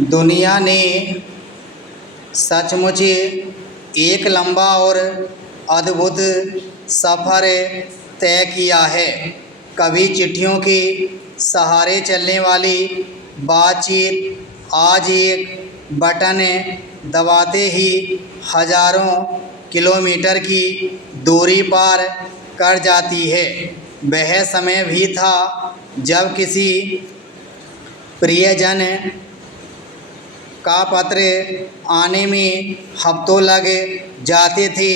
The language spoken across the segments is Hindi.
दुनिया ने सचमुच एक लंबा और अद्भुत सफ़र तय किया है। कभी चिट्ठियों के सहारे चलने वाली बातचीत आज एक बटन दबाते ही हज़ारों किलोमीटर की दूरी पार कर जाती है। वह समय भी था जब किसी प्रियजन का पत्र आने में हफ्तों लग जाते थे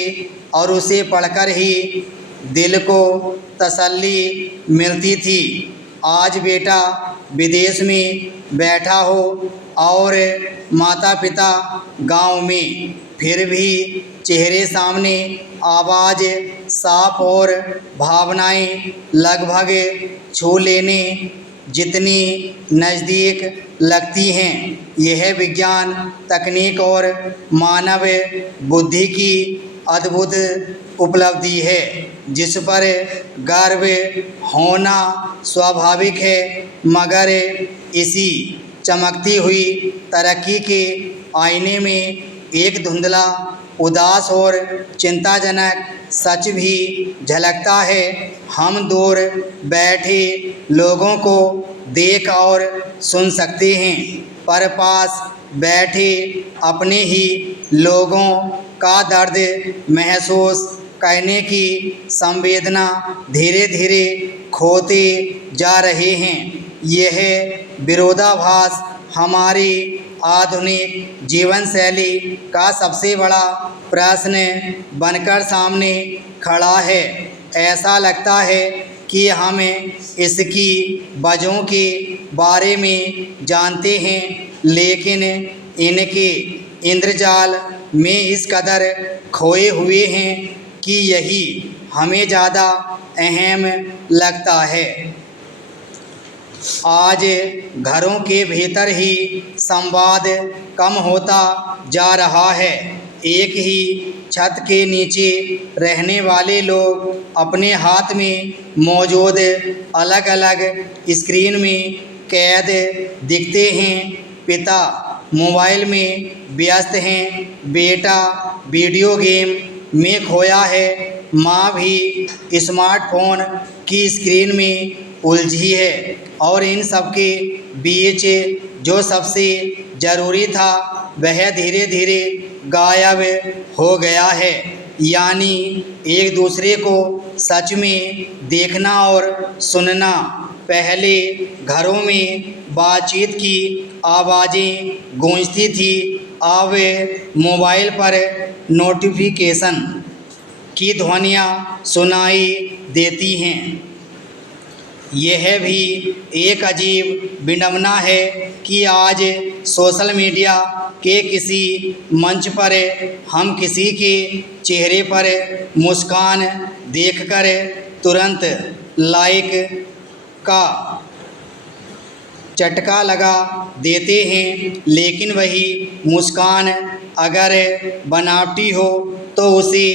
और उसे पढ़कर ही दिल को तसल्ली मिलती थी। आज बेटा विदेश में बैठा हो और माता पिता गांव में, फिर भी चेहरे सामने, आवाज़ साफ और भावनाएं लगभग छू लेने जितनी नज़दीक लगती हैं। यह विज्ञान, तकनीक और मानव बुद्धि की अद्भुत उपलब्धि है जिस पर गर्व होना स्वाभाविक है, मगर इसी चमकती हुई तरक्की के आईने में एक धुंधला, उदास और चिंताजनक सच भी झलकता है। हम दूर बैठे लोगों को देख और सुन सकते हैं, पर पास बैठे अपने ही लोगों का दर्द महसूस करने की संवेदना धीरे धीरे खोते जा रहे हैं। यह विरोधाभास हमारी आधुनिक जीवन शैली का सबसे बड़ा प्रश्न बनकर सामने खड़ा है। ऐसा लगता है कि हम इसकी वजहों के बारे में जानते हैं, लेकिन इनके इंद्रजाल में इस कदर खोए हुए हैं कि यही हमें ज़्यादा अहम लगता है। आज घरों के भीतर ही संवाद कम होता जा रहा है। एक ही छत के नीचे रहने वाले लोग अपने हाथ में मौजूद अलग अलग स्क्रीन में कैद दिखते हैं। पिता मोबाइल में व्यस्त हैं, बेटा वीडियो गेम में खोया है, माँ भी स्मार्टफोन की स्क्रीन में उलझी है, और इन सब के बीच जो सबसे ज़रूरी था वह धीरे धीरे गायब हो गया है, यानी एक दूसरे को सच में देखना और सुनना। पहले घरों में बातचीत की आवाज़ें गूंजती थी, अब मोबाइल पर नोटिफिकेशन की ध्वनियाँ सुनाई देती हैं। यह भी एक अजीब विडंबना है कि आज सोशल मीडिया के किसी मंच पर हम किसी के चेहरे पर मुस्कान देखकर तुरंत लाइक का चटका लगा देते हैं, लेकिन वही मुस्कान अगर बनावटी हो तो उसे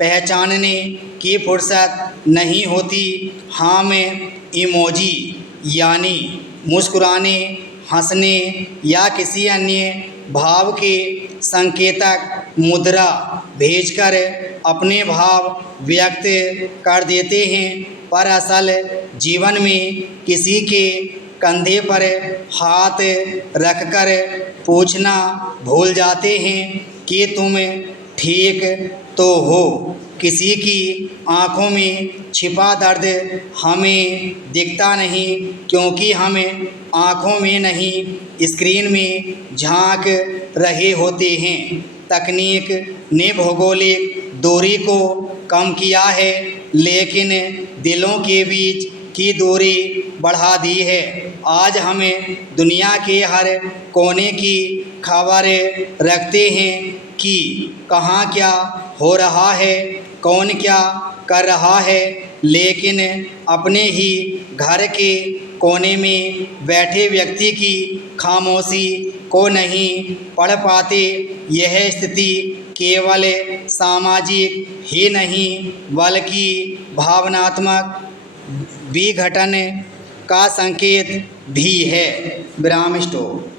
पहचानने की फुर्सत नहीं होती। हम इमोजी यानी मुस्कुराने, हंसने या किसी अन्य भाव के संकेतक मुद्रा भेजकर अपने भाव व्यक्त कर देते हैं, पर असल जीवन में किसी के कंधे पर हाथ रखकर पूछना भूल जाते हैं कि तुम ठीक तो हो। किसी की आँखों में छिपा दर्द हमें दिखता नहीं, क्योंकि हम आँखों में नहीं स्क्रीन में झांक रहे होते हैं। तकनीक ने भौगोलिक दूरी को कम किया है, लेकिन दिलों के बीच की दूरी बढ़ा दी है। आज हमें दुनिया के हर कोने की खबर रखते हैं कि कहाँ क्या हो रहा है, कौन क्या कर रहा है, लेकिन अपने ही घर के कोने में बैठे व्यक्ति की खामोशी को नहीं पढ़ पाते। यह स्थिति केवल सामाजिक ही नहीं बल्कि भावनात्मक विघटन का संकेत भी है। विराम स्टॉप।